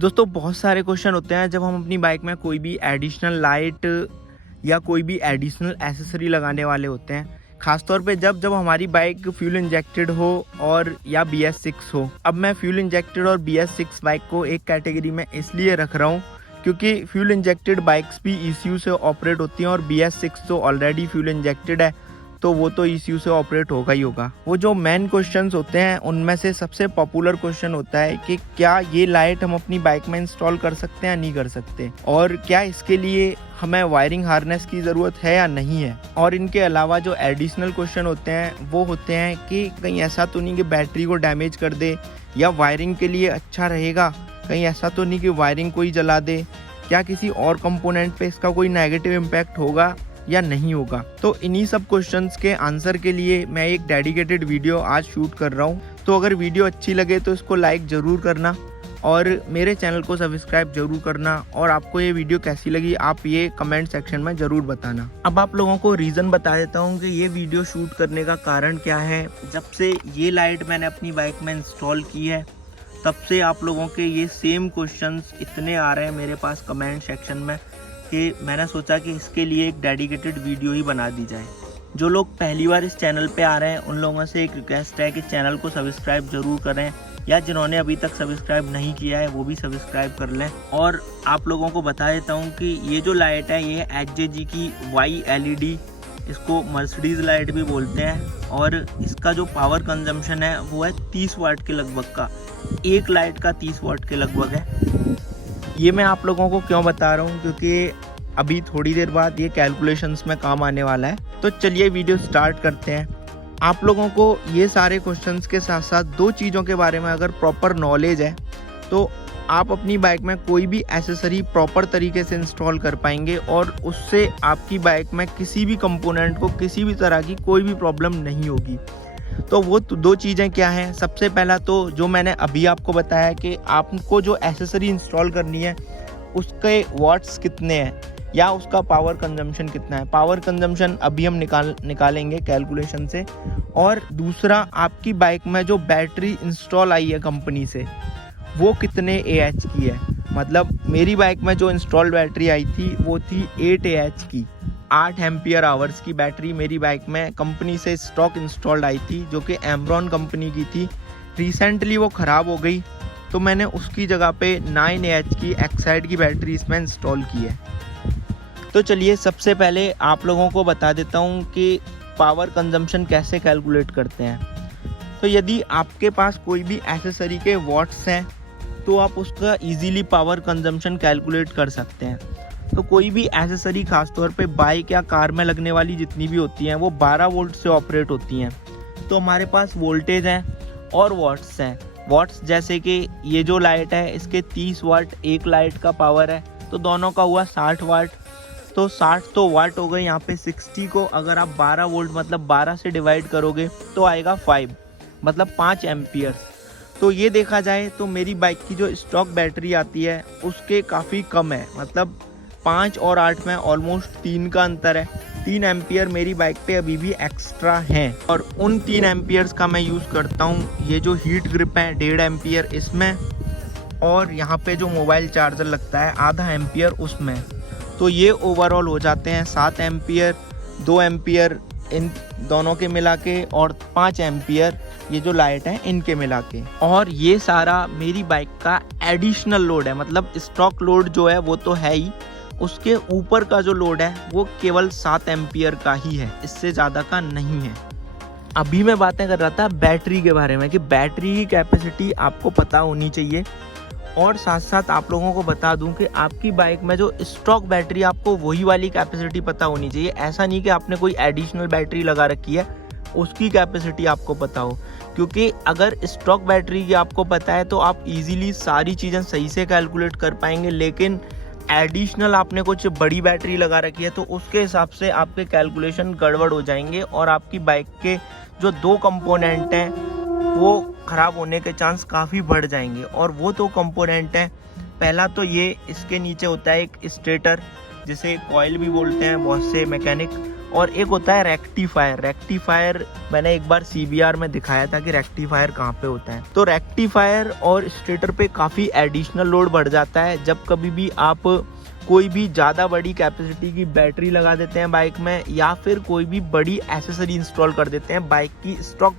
दोस्तों बहुत सारे क्वेश्चन होते हैं जब हम अपनी बाइक में कोई भी एडिशनल लाइट या कोई भी एडिशनल एसेसरी लगाने वाले होते हैं, खासतौर पे जब जब हमारी बाइक फ्यूल इंजेक्टेड हो और या BS6 हो। अब मैं फ्यूल इंजेक्टेड और BS6 बाइक को एक कैटेगरी में इसलिए रख रहा हूँ क्योंकि फ्यूल इंजेक्टेड बाइक्स भी ECU से ऑपरेट होती हैं और BS6 तो ऑलरेडी फ्यूल इंजेक्टेड है तो वो तो ECU से ऑपरेट होगा ही होगा। वो जो मेन क्वेश्चंस होते हैं उनमें से सबसे पॉपुलर क्वेश्चन होता है कि क्या ये लाइट हम अपनी बाइक में इंस्टॉल कर सकते हैं या नहीं कर सकते, और क्या इसके लिए हमें वायरिंग हार्नेस की ज़रूरत है या नहीं है। और इनके अलावा जो एडिशनल क्वेश्चन होते हैं वो होते हैं कि कहीं ऐसा तो नहीं कि बैटरी को डैमेज कर दे, या वायरिंग के लिए अच्छा रहेगा, कहीं ऐसा तो नहीं कि वायरिंग को ही जला दे, क्या किसी और कंपोनेंट पे इसका कोई नेगेटिव इम्पैक्ट होगा या नहीं होगा। तो इन्हीं सब क्वेश्चंस के आंसर के लिए मैं एक डेडिकेटेड वीडियो आज शूट कर रहा हूँ। तो अगर वीडियो अच्छी लगे तो इसको लाइक ज़रूर करना और मेरे चैनल को सब्सक्राइब जरूर करना, और आपको ये वीडियो कैसी लगी आप ये कमेंट सेक्शन में ज़रूर बताना। अब आप लोगों को रीज़न बता देता हूँ कि ये वीडियो शूट करने का कारण क्या है। जब से ये लाइट मैंने अपनी बाइक में इंस्टॉल की है तब से आप लोगों के ये सेम क्वेश्चंस इतने आ रहे हैं मेरे पास कमेंट सेक्शन में कि मैंने सोचा कि इसके लिए एक डेडिकेटेड वीडियो ही बना दी जाए। जो लोग पहली बार इस चैनल पे आ रहे हैं उन लोगों से एक रिक्वेस्ट है कि चैनल को सब्सक्राइब जरूर करें, या जिन्होंने अभी तक सब्सक्राइब नहीं किया है वो भी सब्सक्राइब कर लें। और आप लोगों को बता देता हूँ कि ये जो लाइट है ये HJG की YLED, इसको मर्सिडीज़ लाइट भी बोलते हैं, और इसका जो पावर कंजम्पशन है वो है 30 वाट के लगभग का। एक लाइट का 30 वाट के लगभग है। ये मैं आप लोगों को क्यों बता रहा हूँ क्योंकि अभी थोड़ी देर बाद ये कैलकुलेशंस में काम आने वाला है। तो चलिए वीडियो स्टार्ट करते हैं। आप लोगों को ये सारे क्वेश्चंस के साथ साथ दो चीज़ों के बारे में अगर प्रॉपर नॉलेज है तो आप अपनी बाइक में कोई भी एसेसरी प्रॉपर तरीके से इंस्टॉल कर पाएंगे और उससे आपकी बाइक में किसी भी कंपोनेंट को किसी भी तरह की कोई भी प्रॉब्लम नहीं होगी। तो वो दो चीज़ें क्या हैं। सबसे पहला तो जो मैंने अभी आपको बताया कि आपको जो एसेसरी इंस्टॉल करनी है उसके वॉट्स कितने हैं या उसका पावर कंजम्पशन कितना है। पावर कंजम्पशन अभी हम निकालेंगे कैलकुलेशन से। और दूसरा, आपकी बाइक में जो बैटरी इंस्टॉल आई है कंपनी से वो कितने AH की है। मतलब मेरी बाइक में जो इंस्टॉल बैटरी आई थी वो थी 8 AH की, 8 एम्पियर आवर्स की बैटरी मेरी बाइक में कंपनी से स्टॉक इंस्टॉल्ड आई थी, जो कि एमरॉन कंपनी की थी। रिसेंटली वो ख़राब हो गई तो मैंने उसकी जगह पे 9 AH की एक्साइड की बैटरी इसमें इंस्टॉल की है। तो चलिए सबसे पहले आप लोगों को बता देता हूँ कि पावर कंजम्पशन कैसे कैलकुलेट करते हैं। तो यदि आपके पास कोई भी एसेसरी के वॉट्स हैं तो आप उसका इजीली पावर कंजम्पशन कैलकुलेट कर सकते हैं। तो कोई भी एसेसरी खासतौर पे बाइक या कार में लगने वाली जितनी भी होती हैं वो 12 वोल्ट से ऑपरेट होती हैं। तो हमारे पास वोल्टेज हैं और वॉट्स हैं। वॉट्स जैसे कि ये जो लाइट है इसके 30 वाट एक लाइट का पावर है, तो दोनों का हुआ 60 वाट। तो 60 तो वाट हो गए। यहाँ पे 60 को अगर आप 12 वोल्ट मतलब 12 से डिवाइड करोगे तो आएगा 5, मतलब 5 एम्पियर्स। तो ये देखा जाए तो मेरी बाइक की जो स्टॉक बैटरी आती है उसके काफ़ी कम है, मतलब 5 और 8 में ऑलमोस्ट 3 का अंतर है। 3 एम्पियर मेरी बाइक पे अभी भी एक्स्ट्रा हैं, और उन 3 एम्पियर्स का मैं यूज़ करता हूँ ये जो हीट ग्रिप है 1.5 एम्पियर इसमें, और यहाँ पे जो मोबाइल चार्जर लगता है आधा एम्पियर उसमें। तो ये ओवरऑल हो जाते हैं 7 एम्पियर, 2 एम्पियर इन दोनों के मिला के, और 5 एम्पियर ये जो लाइट है इनके मिला के। और ये सारा मेरी बाइक का एडिशनल लोड है, मतलब स्टॉक लोड जो है वो तो है ही, उसके ऊपर का जो लोड है वो केवल 7 एम्पियर का ही है, इससे ज़्यादा का नहीं है। अभी मैं बातें कर रहा था बैटरी के बारे में कि बैटरी की कैपेसिटी आपको पता होनी चाहिए। और साथ साथ आप लोगों को बता दूं कि आपकी बाइक में जो स्टॉक बैटरी आपको वही वाली कैपेसिटी पता होनी चाहिए। ऐसा नहीं कि आपने कोई एडिशनल बैटरी लगा रखी है उसकी कैपेसिटी आपको पता हो, क्योंकि अगर स्टॉक बैटरी की आपको पता है तो आप इजीली सारी चीज़ें सही से कैलकुलेट कर पाएंगे। लेकिन एडिशनल आपने कुछ बड़ी बैटरी लगा रखी है तो उसके हिसाब से आपके कैलकुलेशन गड़बड़ हो जाएंगे और आपकी बाइक के जो 2 कंपोनेंट हैं वो ख़राब होने के चांस काफ़ी बढ़ जाएंगे। और वो 2 कंपोनेंट हैं, पहला तो ये इसके नीचे होता है एक स्टेटर जिसे कॉइल भी बोलते हैं बहुत से मैकेनिक, और एक होता है रेक्टिफायर। रेक्टिफायर मैंने एक बार CBR में दिखाया था कि रेक्टिफायर कहाँ पे होता है। तो रेक्टिफायर और स्टेटर पे काफ़ी एडिशनल लोड बढ़ जाता है जब कभी भी आप कोई भी ज़्यादा बड़ी कैपेसिटी की बैटरी लगा देते हैं बाइक में, या फिर कोई भी बड़ी एसेसरी इंस्टॉल कर देते हैं बाइक की स्टॉक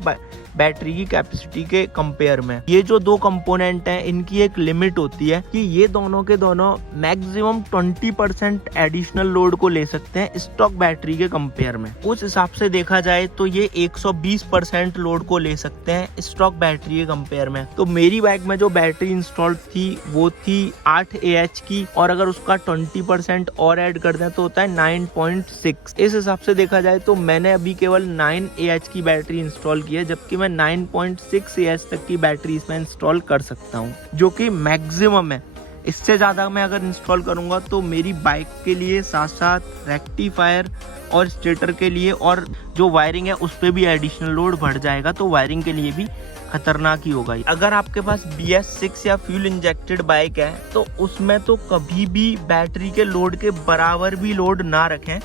बैटरी की कैपेसिटी के कंपेयर में। ये जो दो कंपोनेंट हैं इनकी एक लिमिट होती है कि ये दोनों के दोनों मैक्सिमम 20% एडिशनल लोड को ले सकते हैं स्टॉक बैटरी के कंपेयर में। उस हिसाब से देखा जाए तो ये 120% लोड को ले सकते हैं स्टॉक बैटरी के कंपेयर में। तो मेरी बाइक में जो बैटरी इंस्टॉल्ड थी वो थी 8 AH की, और अगर उसका 20% और ऐड कर दें तो होता है 9.6। इस हिसाब से देखा जाए तो मैंने अभी केवल 9 AH की बैटरी इंस्टॉल की है, जबकि मैं 9.6 AH तक की बैटरी इसमें इंस्टॉल कर सकता हूँ, जो कि मैक्सिमम है। इससे ज़्यादा मैं अगर इंस्टॉल करूँगा तो मेरी बाइक के लिए साथ साथ रेक्टिफायर और स्टेटर के लिए और जो वायरिंग है उस पर भी एडिशनल लोड बढ़ जाएगा, तो वायरिंग के लिए भी खतरनाक ही होगा। अगर आपके पास BS6 या फ्यूल इंजेक्टेड बाइक है तो उसमें तो कभी भी बैटरी के लोड के बराबर भी लोड ना रखें,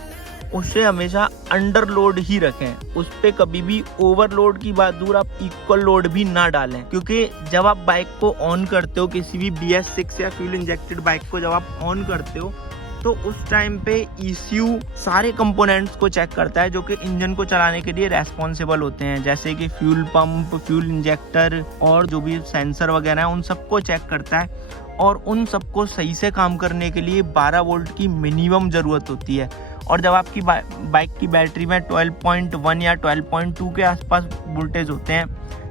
उसे हमेशा अंडर लोड ही रखें। उस पे कभी भी ओवरलोड की बात दूर, आप इक्वल लोड भी ना डालें, क्योंकि जब आप बाइक को ऑन करते हो, किसी भी BS6 या फ्यूल इंजेक्टेड बाइक को जब आप ऑन करते हो तो उस टाइम पे ECU सारे कंपोनेंट्स को चेक करता है जो कि इंजन को चलाने के लिए रेस्पॉन्सिबल होते हैं, जैसे कि फ्यूल पंप, फ्यूल इंजेक्टर और जो भी सेंसर वगैरह है उन सबको चेक करता है। और उन सबको सही से काम करने के लिए 12 वोल्ट की मिनिमम ज़रूरत होती है। और जब आपकी बाइक की बैटरी में 12.1 या 12.2 के आसपास वोल्टेज होते हैं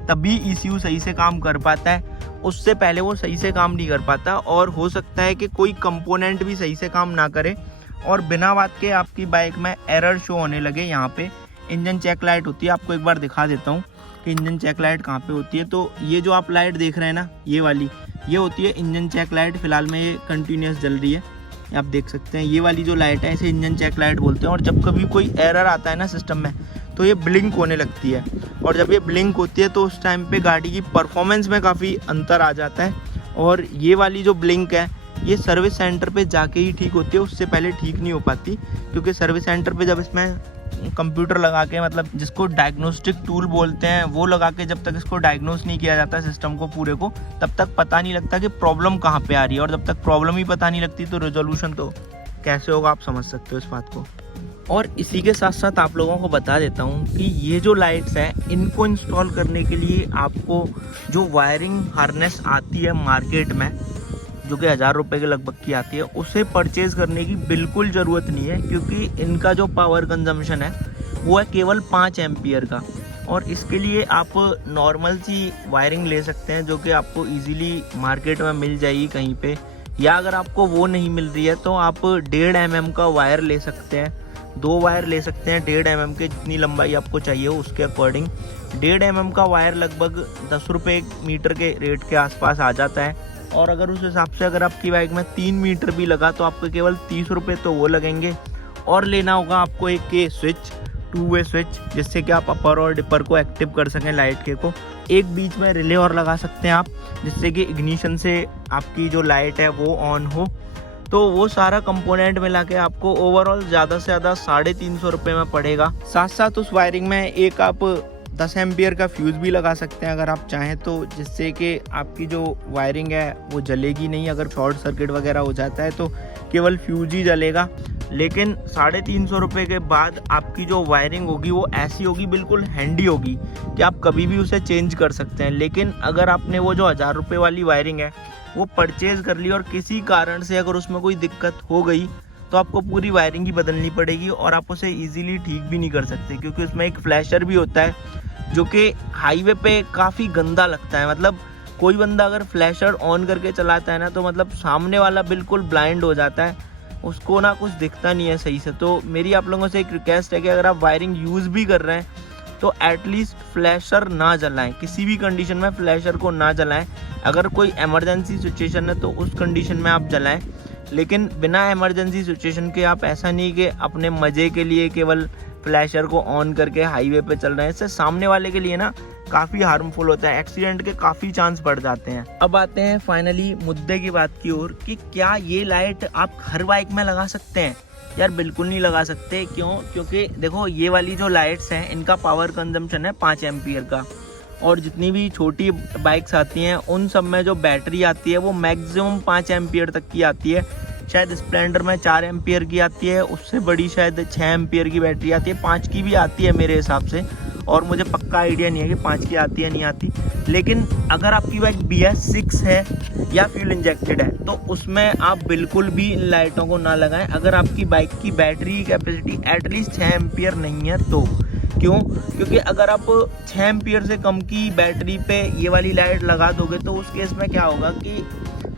तभी ECU सही से काम कर पाता है, उससे पहले वो सही से काम नहीं कर पाता। और हो सकता है कि कोई कंपोनेंट भी सही से काम ना करे और बिना बात के आपकी बाइक में एरर शो होने लगे। यहाँ पे इंजन चेक लाइट होती है, आपको एक बार दिखा देता हूँ कि इंजन चेक लाइट कहाँ पे होती है। तो ये जो आप लाइट देख रहे हैं ना, ये वाली, ये होती है इंजन चेक लाइट। फिलहाल में ये कंटिन्यूस जल रही है, आप देख सकते हैं। ये वाली जो लाइट है इसे इंजन चेक लाइट बोलते हैं। और जब कभी कोई एरर आता है ना सिस्टम में तो ये ब्लिंक होने लगती है, और जब ये ब्लिंक होती है तो उस टाइम पे गाड़ी की परफॉर्मेंस में काफ़ी अंतर आ जाता है। और ये वाली जो ब्लिंक है ये सर्विस सेंटर पे जाके ही ठीक होती है, उससे पहले ठीक नहीं हो पाती, क्योंकि सर्विस सेंटर पे जब इसमें कंप्यूटर लगा के, मतलब जिसको डायग्नोस्टिक टूल बोलते हैं, वो लगा के जब तक इसको डायग्नोस नहीं किया जाता सिस्टम को पूरे को, तब तक पता नहीं लगता कि प्रॉब्लम कहाँ पे आ रही है। और जब तक प्रॉब्लम ही पता नहीं लगती तो रेजोल्यूशन तो कैसे होगा, आप समझ सकते हो इस बात को। और इसी के साथ साथ आप लोगों को बता देता हूँ कि ये जो लाइट्स हैं इनको इंस्टॉल करने के लिए आपको जो वायरिंग हार्नेस आती है मार्केट में, जो कि 1000 रुपये के लगभग की आती है, उसे परचेज करने की बिल्कुल ज़रूरत नहीं है, क्योंकि इनका जो पावर कंजम्पशन है वो है केवल 5 एम्पियर का। और इसके लिए आप नॉर्मल सी वायरिंग ले सकते हैं जो कि आपको इजीली मार्केट में मिल जाएगी कहीं पे, या अगर आपको वो नहीं मिल रही है तो आप 1.5 mm का वायर ले सकते हैं, 2 वायर ले सकते हैं 1.5 mm के, जितनी लंबाई आपको चाहिए हो उसके अकॉर्डिंग। 1.5 mm का वायर लगभग 10 रुपये मीटर के रेट के आसपास आ जाता है। और अगर उस हिसाब से अगर आपकी बाइक में 3 मीटर भी लगा तो आपको केवल 30 रुपये तो वो लगेंगे। और लेना होगा आपको एक के स्विच, 2 वे स्विच, जिससे कि आप अपर और डिपर को एक्टिव कर सकें लाइट के को। एक बीच में रिले और लगा सकते हैं आप, जिससे कि इग्निशन से आपकी जो लाइट है वो ऑन हो। तो वो सारा कंपोनेंट मिला के आपको ओवरऑल ज़्यादा से ज़्यादा 350 रुपये में पड़ेगा। साथ साथ उस वायरिंग में एक आप 10 एम्पियर का फ्यूज़ भी लगा सकते हैं अगर आप चाहें तो, जिससे कि आपकी जो वायरिंग है वो जलेगी नहीं। अगर शॉर्ट सर्किट वगैरह हो जाता है तो केवल फ्यूज़ ही जलेगा। लेकिन 350 रुपये के बाद आपकी जो वायरिंग होगी वो ऐसी होगी, बिल्कुल हैंडी होगी कि आप कभी भी उसे चेंज कर सकते हैं। लेकिन अगर आपने वो जो 1000 रुपये वाली वायरिंग है वो परचेज़ कर ली और किसी कारण से अगर उसमें कोई दिक्कत हो गई तो आपको पूरी वायरिंग ही बदलनी पड़ेगी, और आप उसे इजीली ठीक भी नहीं कर सकते, क्योंकि उसमें एक फ्लैशर भी होता है जो कि हाईवे पे काफ़ी गंदा लगता है। मतलब कोई बंदा अगर फ्लैशर ऑन करके चलाता है ना तो मतलब सामने वाला बिल्कुल ब्लाइंड हो जाता है, उसको ना कुछ दिखता नहीं है सही से। तो मेरी आप लोगों से एक रिक्वेस्ट है कि अगर आप वायरिंग यूज़ भी कर रहे हैं तो एटलीस्ट फ्लैशर ना जलाएं, किसी भी कंडीशन में फ्लैशर को ना जलाएं। अगर कोई इमरजेंसी सिचुएशन है तो उस कंडीशन में आप जलाएं, लेकिन बिना इमरजेंसी सिचुएशन के आप ऐसा नहीं कि अपने मज़े के लिए केवल फ्लैशर को ऑन करके हाईवे पे चल रहे हैं। इससे सामने वाले के लिए ना काफ़ी हार्मफुल होता है, एक्सीडेंट के काफ़ी चांस बढ़ जाते हैं। अब आते हैं फाइनली मुद्दे की बात की ओर कि क्या ये लाइट आप हर बाइक में लगा सकते हैं? यार बिल्कुल नहीं लगा सकते। क्यों? क्योंकि देखो ये वाली जो लाइट्स हैं इनका पावर कंजम्पशन है 5 एम्पियर का, और जितनी भी छोटी बाइक्स आती हैं उन सब में जो बैटरी आती है वो मैक्सिमम 5 एम्पियर तक की आती है। शायद स्प्लेंडर में 4 एम्पियर की आती है, उससे बड़ी शायद 6 एम्पियर की बैटरी आती है, 5 की भी आती है मेरे हिसाब से, और मुझे पक्का आइडिया नहीं है कि 5 की आती है नहीं आती। लेकिन अगर आपकी बाइक BS6 है या फ्यूल इंजेक्टेड है तो उसमें आप बिल्कुल भी इन लाइटों को ना लगाएं अगर आपकी बाइक की बैटरी कैपेसिटी एटलीस्ट 6 एम्पियर नहीं है तो। क्यों? क्योंकि अगर आप 6 एम्पियर से कम की बैटरी पे ये वाली लाइट लगा दोगे तो उस केस में क्या होगा कि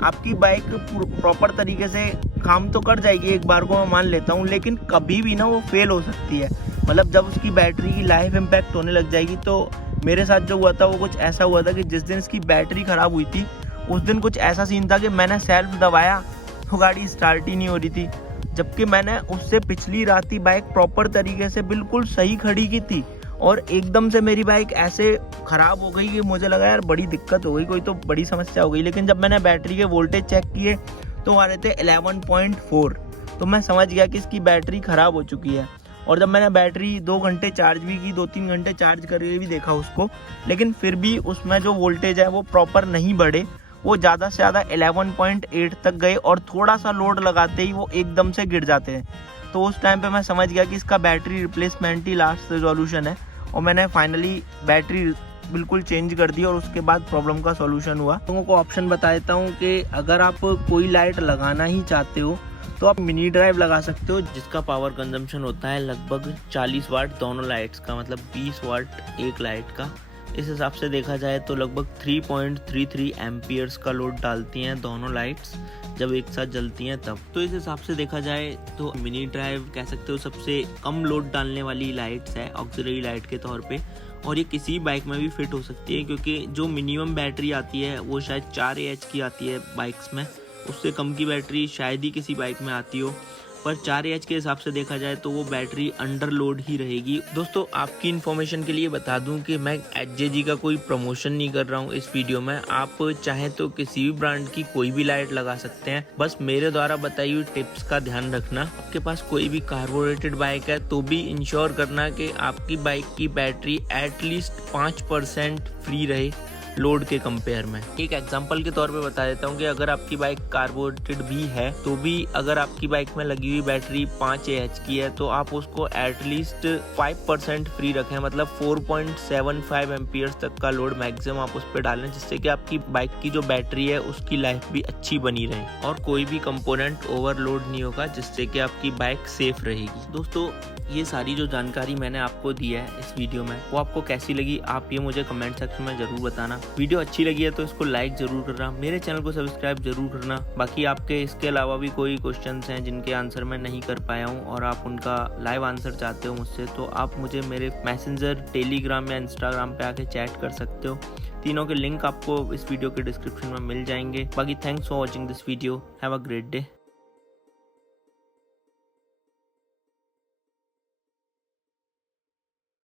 आपकी बाइक प्रॉपर तरीके से काम तो कर जाएगी, एक बार को मैं मान लेता हूँ, लेकिन कभी भी ना वो फेल हो सकती है। मतलब जब उसकी बैटरी की लाइफ इम्पैक्ट होने लग जाएगी। तो मेरे साथ जो हुआ था वो कुछ ऐसा हुआ था कि जिस दिन इसकी बैटरी ख़राब हुई थी उस दिन कुछ ऐसा सीन था कि मैंने सेल्फ दबाया तो गाड़ी स्टार्ट ही नहीं हो रही थी, जबकि मैंने उससे पिछली रात ही बाइक प्रॉपर तरीके से बिल्कुल सही खड़ी की थी, और एकदम से मेरी बाइक ऐसे ख़राब हो गई कि मुझे लगा यार बड़ी दिक्कत हो गई, कोई तो बड़ी समस्या हो गई। लेकिन जब मैंने बैटरी के वोल्टेज चेक किए तो आ रहे थे 11.4, तो मैं समझ गया कि इसकी बैटरी ख़राब हो चुकी है। और जब मैंने बैटरी 2 घंटे चार्ज भी की, 2-3 घंटे चार्ज करके भी देखा उसको, लेकिन फिर भी उसमें जो वोल्टेज है वो प्रॉपर नहीं बढ़े, वो ज़्यादा से ज़्यादा 11.8 तक गए, और थोड़ा सा लोड लगाते ही वो एकदम से गिर जाते हैं। तो उस टाइम पे मैं समझ गया कि इसका बैटरी रिप्लेसमेंट ही लास्ट सॉल्यूशन है, और मैंने फाइनली बैटरी बिल्कुल चेंज कर दी और उसके बाद प्रॉब्लम का सॉल्यूशन हुआ। लोगों को ऑप्शन बता देता हूँ कि अगर आप कोई लाइट लगाना ही चाहते हो तो आप मिनी ड्राइव लगा सकते हो, जिसका पावर कंजम्पशन होता है लगभग 40 वाट दोनों लाइट्स का, मतलब 20 वाट एक लाइट का। इस हिसाब से देखा जाए तो लगभग 3.33 एम्पियर्स का लोड डालती हैं दोनों लाइट्स जब एक साथ जलती हैं तब। तो इस हिसाब से देखा जाए तो मिनी ड्राइव कह सकते हो सबसे कम लोड डालने वाली लाइट्स है ऑक्सिलरी लाइट के तौर पे, और ये किसी बाइक में भी फिट हो सकती है, क्योंकि जो मिनिमम बैटरी आती है वो शायद 4 AH की आती है बाइक्स में, उससे कम की बैटरी शायद ही किसी बाइक में आती हो, पर 4 AH के हिसाब से देखा जाए तो वो बैटरी अंडर लोड ही रहेगी। दोस्तों आपकी इन्फॉर्मेशन के लिए बता दूं कि मैं HJG का कोई प्रमोशन नहीं कर रहा हूं इस वीडियो में। आप चाहें तो किसी भी ब्रांड की कोई भी लाइट लगा सकते हैं, बस मेरे द्वारा बताई हुई टिप्स का ध्यान रखना। आपके पास कोई भी कार्बोरेटेड बाइक है तो भी इंश्योर करना कि आपकी बाइक की बैटरी एटलीस्ट 5% फ्री रहे लोड के कंपेयर में। एक एग्जांपल के तौर पे बता देता हूँ कि अगर आपकी बाइक कार्बोरेटेड भी है तो भी अगर आपकी बाइक में लगी हुई बैटरी 5 AH की है तो आप उसको एटलीस्ट 5% फ्री रखें, मतलब 4.75 एम्पियर्स तक का लोड मैक्सिमम आप उस पर डालें, जिससे कि आपकी बाइक की जो बैटरी है उसकी लाइफ भी अच्छी बनी रहे और कोई भी कंपोनेंट ओवरलोड नहीं होगा, जिससे कि आपकी बाइक सेफ रहेगी। दोस्तों ये सारी जो जानकारी मैंने आपको दी है इस वीडियो में वो आपको कैसी लगी आप ये मुझे कमेंट सेक्शन में जरूर बताना। वीडियो अच्छी लगी है तो इसको लाइक जरूर करना, मेरे चैनल को सब्सक्राइब जरूर करना। बाकी आपके इसके अलावा भी कोई क्वेश्चंस हैं जिनके आंसर मैं नहीं कर पाया हूँ और आप उनका लाइव आंसर चाहते हो मुझसे, तो आप मुझे मेरे मैसेंजर, टेलीग्राम या इंस्टाग्राम पे आके चैट कर सकते हो। तीनों के लिंक आपको इस वीडियो के डिस्क्रिप्शन में मिल जाएंगे। बाकी thanks for watching this video. Have a great day.